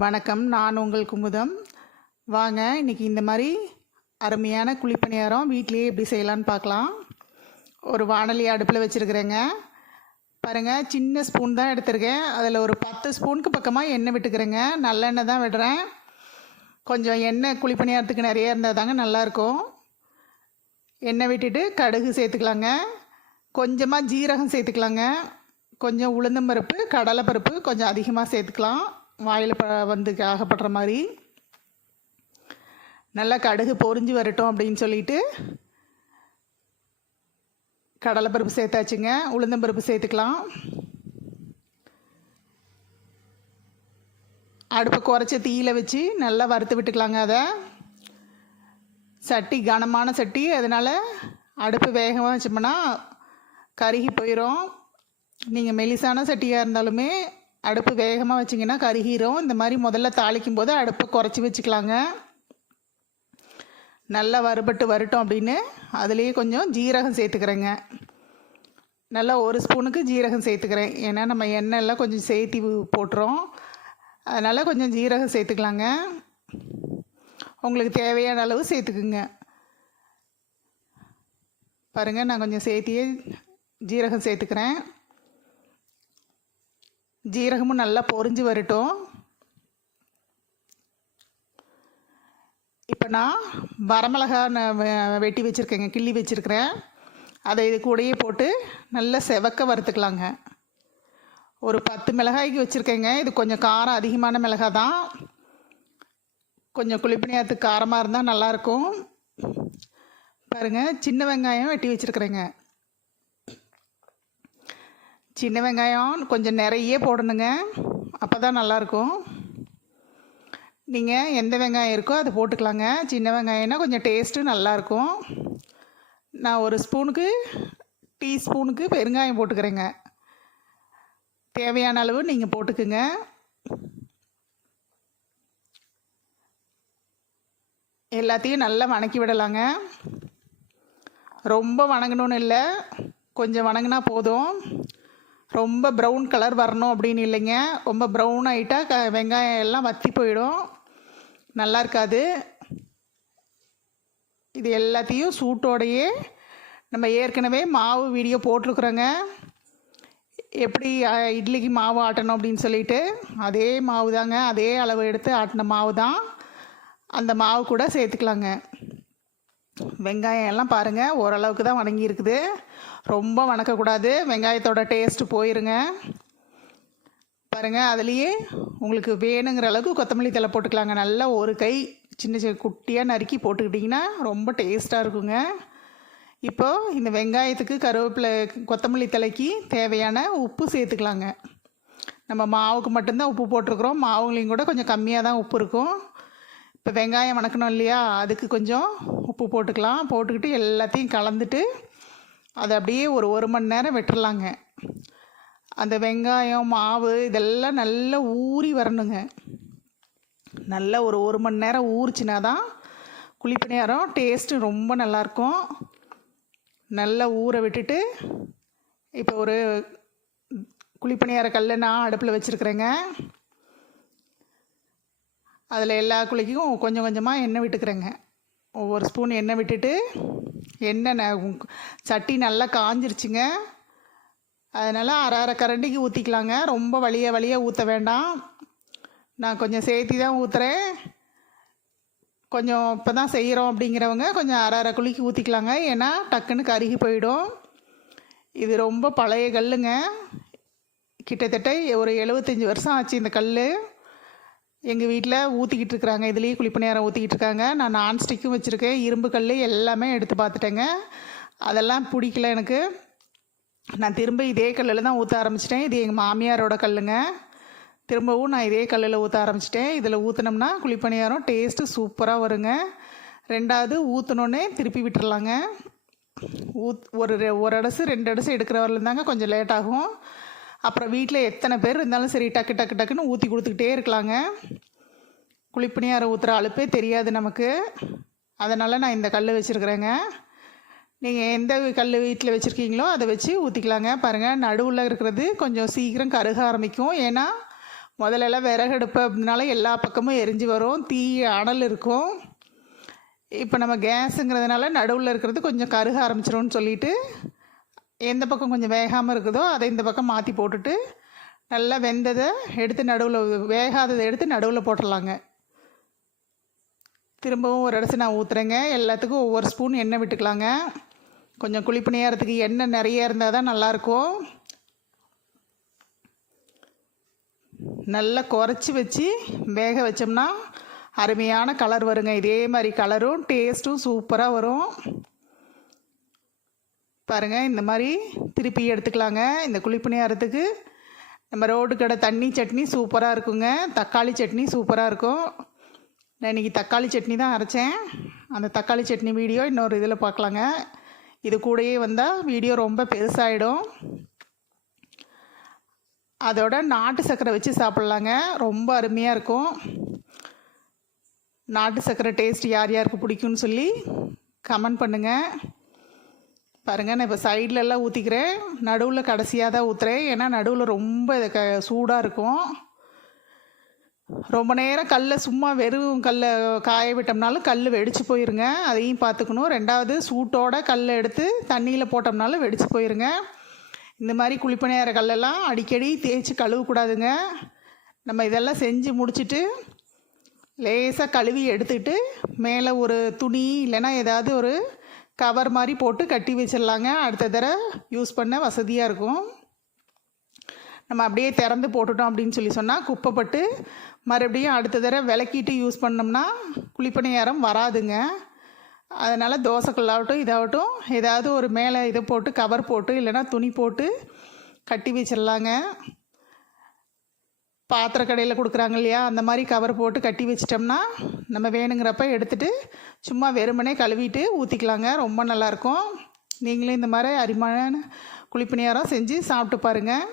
வணக்கம். நான் உங்கள் குமுதம். வாங்க இன்னைக்கு இந்த மாதிரி அருமையான குழிப்பணியாரம் வீட்லேயே எப்படி செய்யலான்னு பார்க்கலாம். ஒரு வானொலி அடுப்பில் வச்சுருக்குறேங்க. பாருங்கள் சின்ன ஸ்பூன் தான் எடுத்திருக்கேன். அதில் ஒரு பத்து ஸ்பூனுக்கு பக்கமாக எண்ணெய் விட்டுக்கிறேங்க. நல்லெண்ணெய் தான் விடுறேன். கொஞ்சம் எண்ணெய் குழிப்பணியாரத்துக்கு நிறைய இருந்தால் தாங்க நல்லாயிருக்கும் எண்ணெய் விட்டுட்டு கடுகு சேர்த்துக்கலாங்க. கொஞ்சமாக ஜீரகம் சேர்த்துக்கலாங்க. கொஞ்சம் உளுந்தம்பருப்பு கடலைப்பருப்பு கொஞ்சம் அதிகமாக சேர்த்துக்கலாம். வாயில் ப வந்து ஆகப்படுற மாதிரி. நல்லா கடுகு பொறிஞ்சு வரட்டும் அப்படின்னு சொல்லிட்டு கடலைப்பருப்பு சேர்த்தாச்சுங்க. உளுந்தம்பருப்பு சேர்த்துக்கலாம். அடுப்பை குறைச்சி தீயில வச்சு நல்லா வறுத்து விட்டுக்கலாங்க அதை. சட்டி கனமான சட்டி. அதனால் அடுப்பு வேகமாக வச்சோம்னா கருகி போயிடும் நீங்கள் மெலிசான சட்டியாக இருந்தாலுமே அடுப்பு வேகமாக வச்சிங்கன்னா கருகிரும். இந்த மாதிரி முதல்ல தாளிக்கும் போது அடுப்பை குறைச்சி வச்சுக்கலாங்க. நல்லா வறுபட்டு வரட்டும் அப்படின்னு. அதுலேயே கொஞ்சம் ஜீரகம் சேர்த்துக்கிறேங்க. நல்லா ஒரு ஸ்பூனுக்கு ஜீரகம் சேர்த்துக்கிறேன். ஏன்னா நம்ம எண்ணெய் எல்லாம் கொஞ்சம் சேர்த்தி போட்டுறோம். அதனால் கொஞ்சம் ஜீரகம் சேர்த்துக்கலாங்க. உங்களுக்கு தேவையான அளவு சேர்த்துக்குங்க. பாருங்கள் நான் கொஞ்சம் சேர்த்தியே ஜீரகம் சேர்த்துக்கிறேன். ஜீரகமும் நல்லா பொறிஞ்சு வரட்டும். இப்போ நான் வரமிளகா வெட்டி வச்சுருக்கேங்க கிள்ளி வச்சுருக்கிறேன். அதை இது கூடயே போட்டு நல்லா செவக்க வறுத்துக்கலாங்க. ஒரு பத்து மிளகாய்க்கு வச்சுருக்கேங்க. இது கொஞ்சம் காரம் அதிகமான மிளகாய் தான். கொஞ்சம் குழிப்பணியாத்துக்கு காரமாக இருந்தால் நல்லாயிருக்கும் பாருங்கள் சின்ன வெங்காயம் வெட்டி வச்சுருக்குறேங்க. சின்ன வெங்காயம் கொஞ்சம் நிறைய போடணுங்க. அப்போ தான் நல்லாயிருக்கும். நீங்கள் எந்த வெங்காயம் இருக்கோ அது போட்டுக்கலாங்க. சின்ன வெங்காயம்னா கொஞ்சம் டேஸ்ட்டு நல்லாயிருக்கும். நான் ஒரு ஸ்பூனுக்கு டீஸ்பூனுக்கு பெருங்காயம் போட்டுக்கிறேங்க. தேவையான அளவு நீங்கள் போட்டுக்குங்க. எல்லாத்தையும் நல்லா வணக்கி விடலாங்க. ரொம்ப வணங்கணும்னு இல்லை. கொஞ்சம் வணங்கினா போதும். ரொம்ப ப்ரௌன் கலர் வரணும் அப்படின்னு இல்லைங்க. ரொம்ப ப்ரௌன் ஆகிட்டா க வெங்காயம் எல்லாம் வத்தி போயிடும். நல்லா இருக்காது. இது எல்லாத்தையும் சூட்டோடையே நம்ம ஏற்கனவே மாவு வீடியோ போட்டிருக்குறோங்க. எப்படி இட்லிக்கு மாவு ஆட்டணும் அப்படின்னு சொல்லிட்டு அதே மாவு தாங்க அதே அளவு எடுத்து ஆட்டின மாவு தான் அந்த மாவு கூட சேர்த்துக்கலாங்க. வெங்காயம் எல்லாம் பாருங்கள் ஓரளவுக்கு தான் வணங்கி இருக்குது. ரொம்ப வணக்கக்கூடாது. வெங்காயத்தோட டேஸ்ட்டு போயிருங்க. பாருங்கள் அதுலேயே உங்களுக்கு வேணுங்கிற அளவுக்கு கொத்தமல்லி தழை போட்டுக்கலாங்க. நல்லா ஒரு கை சின்ன சின்ன குட்டியாக நறுக்கி போட்டுக்கிட்டிங்கன்னா ரொம்ப டேஸ்ட்டாக இருக்குங்க. இப்போது இந்த வெங்காயத்துக்கு கருவேப்பிலை கொத்தமல்லி தலைக்கு தேவையான உப்பு சேர்த்துக்கலாங்க. நம்ம மாவுக்கு மட்டும்தான் உப்பு போட்டிருக்கிறோம். மாவுங்களையும் கூட கொஞ்சம் கம்மியாக தான் உப்பு இருக்கும். இப்போ வெங்காயம் வணக்கணும் இல்லையா? அதுக்கு கொஞ்சம் உப்பு போட்டுக்கலாம். போட்டுக்கிட்டு எல்லாத்தையும் கலந்துட்டு அதை அப்படியே ஒரு ஒரு மணி நேரம் விட்டுறலாங்க. அந்த வெங்காயம் மாவு இதெல்லாம் நல்லா ஊறி வரணுங்க. நல்லா ஒரு ஒரு மணி நேரம் ஊறிச்சினா தான் குழிப்பணியாரம் டேஸ்ட்டு ரொம்ப நல்லாயிருக்கும். நல்லா ஊற விட்டுட்டு இப்போ ஒரு குழிப்பணியார கல்லை நான் அடுப்பில் வச்சுருக்குறேங்க. அதில் எல்லா குழிக்கும் கொஞ்சம் கொஞ்சமாக எண்ணெய் விட்டுக்கிறேங்க. ஒவ்வொரு ஸ்பூன் எண்ணெய் விட்டுட்டு எண்ணெய் சட்டி நல்லா காஞ்சிருச்சுங்க. அதனால் அரை அரை கரண்டிக்கு ஊற்றிக்கலாங்க ரொம்ப வழிய வழிய ஊற்ற வேண்டாம். நான் கொஞ்சம் சேர்த்தி தான் ஊற்றுறேன் கொஞ்சம் இப்போ தான் செய்கிறோம் அப்படிங்கிறவங்க கொஞ்சம் அரை அரை குழிக்கு ஊற்றிக்கலாங்க ஏன்னா டக்குன்னு கருகி போயிடும். இது ரொம்ப பழைய கல்லுங்க. கிட்டத்தட்ட ஒரு எழுபத்தஞ்சி வருஷம் ஆச்சு இந்த கல் எங்கள் வீட்டில் ஊற்றிக்கிட்டு இருக்கிறாங்க. இதுலேயே குழிப்பணியாரம் ஊற்றிக்கிட்டு இருக்காங்க. நான் நான்ஸ்டிக்கும் வச்சுருக்கேன். இரும்பு கல் எல்லாமே எடுத்து பார்த்துட்டேங்க அதெல்லாம் பிடிக்கல எனக்கு. நான் திரும்ப இதே கல்லில் தான் ஊற்ற ஆரம்பிச்சிட்டேன். இது எங்கள் மாமியாரோட கல்லுங்க. திரும்பவும் நான் இதே கல்லில் ஊற்ற ஆரம்பிச்சிட்டேன். இதில் ஊற்றினோம்னா குழிப்பணியாரம் டேஸ்ட்டு சூப்பராக வருங்க. ரெண்டாவது ஊற்றினோன்னே திருப்பி விட்டுறலாங்க. ஊத் ஒரு ரெ- ஒரு அடசு ரெண்டு அடசு எடுக்கிற வரலும் தாங்க கொஞ்சம் லேட் ஆகும். அப்புறம் வீட்டில் எத்தனை பேர் இருந்தாலும் சரி டக்கு டக்கு டக்குன்னு ஊற்றி கொடுத்துக்கிட்டே இருக்கலாங்க. குழிப்பணியாரம் ஊற்றுற அழுப்பே தெரியாது நமக்கு. அதனால் நான் இந்த கல் வச்சுருக்குறேங்க. நீங்கள் எந்த கல் வீட்டில் வச்சுருக்கீங்களோ அதை வச்சு ஊற்றிக்கலாங்க பாருங்கள் நடுவில் இருக்கிறது கொஞ்சம் சீக்கிரம் கருக ஆரம்பிக்கும். ஏன்னா முதலெல்லாம் விறகு அடுப்பு அப்படினால எல்லா பக்கமும் எரிஞ்சு வரும் தீ அனல் இருக்கும். இப்போ நம்ம கேஸுங்கிறதுனால நடுவில் இருக்கிறது கொஞ்சம் கருக ஆரம்பிச்சிரும்னு சொல்லிட்டு எந்த பக்கம் கொஞ்சம் வேகாமல் இருக்குதோ அதை இந்த பக்கம் மாற்றி போட்டுட்டு நல்லா வெந்ததை எடுத்து நடுவில் வேகாததை எடுத்து நடுவில் போட்டுடலாங்க. திரும்பவும் ஒரு இடத்து நான் ஊற்றுறேங்க எல்லாத்துக்கும் ஒவ்வொரு ஸ்பூன் எண்ணெய் விட்டுக்கலாங்க. கொஞ்சம் குளிப்பு நேரத்துக்கு எண்ணெய் நிறைய இருந்தால் தான் நல்லாயிருக்கும். நல்லா குறைச்சி வச்சு வேக வச்சோம்னா அருமையான கலர் வருங்க. இதே மாதிரி கலரும் டேஸ்ட்டும் சூப்பராக வரும். பாருங்கள் இந்த மாதிரி திருப்பி எடுத்துக்கலாங்க. இந்த குழிப்பு நம்ம ரோடு கடை தண்ணி சட்னி சூப்பராக இருக்குங்க. தக்காளி சட்னி சூப்பராக இருக்கும். நான் இன்றைக்கி தக்காளி சட்னி தான் அரைச்சேன். அந்த தக்காளி சட்னி வீடியோ இன்னொரு இதில் பார்க்கலாங்க. இது கூடயே வந்தால் வீடியோ ரொம்ப பெருசாகிடும் அதோட நாட்டு சர்க்கரை வச்சு சாப்பிட்லாங்க. ரொம்ப அருமையாக இருக்கும். நாட்டு சர்க்கரை டேஸ்ட் யார் யாருக்கு பிடிக்கும்னு சொல்லி கமெண்ட் பண்ணுங்கள் பாருங்கள் நான் இப்போ சைட்ல எல்லாம் ஊற்றிக்கிறேன் நடுவில் கடைசியாக தான் ஊற்றுறேன் ஏன்னா நடுவில் ரொம்ப க சூடாக இருக்கும். ரொம்ப நேரம் கல்லை சும்மா வெறும் கல்லை காய விட்டோம்னாலும் கல் வெடிச்சு போயிருங்க. அதையும் பார்த்துக்கணும் ரெண்டாவது சூட்டோட கல்லை எடுத்து தண்ணியில் போட்டோம்னாலும் வெடிச்சு போயிருங்க. இந்த மாதிரி குளிப்ப நேர கல்லெல்லாம் அடிக்கடி தேய்ச்சி கழுவக்கூடாதுங்க. நம்ம இதெல்லாம் செஞ்சு முடிச்சுட்டு லேசாக கழுவி எடுத்துட்டு மேலே ஒரு துணி இல்லைன்னா ஏதாவது ஒரு கவர் மாதிரி போட்டு கட்டி வச்சிடலாங்க. அடுத்த தடவை யூஸ் பண்ண வசதியாக இருக்கும். நம்ம அப்படியே திறந்து போட்டுட்டோம் அப்படின்னு சொல்லி சொன்னால் குப்பைப்பட்டு மறுபடியும் அடுத்த தடவை விளக்கிட்டு யூஸ் பண்ணோம்னா குழிப்பணியாரம் வராதுங்க. அதனால் தோசைக்கல்லாகட்டும் இதாகட்டும் ஏதாவது ஒரு மேலே இதை போட்டு கவர் போட்டு இல்லைன்னா துணி போட்டு கட்டி வச்சிடலாங்க. பாத்திர கடையில் கொடுக்குறாங்க இல்லையா? அந்த மாதிரி கவர் போட்டு கட்டி வச்சிட்டோம்னா நம்ம வேணுங்கிறப்ப எடுத்துகிட்டு சும்மா வெறுமனே கழுவிட்டு ஊற்றிக்கலாங்க ரொம்ப நல்லாயிருக்கும் நீங்களும் இந்த மாதிரி அரிமான குழிப்பணியாரம் செஞ்சு சாப்பிட்டு பாருங்கள்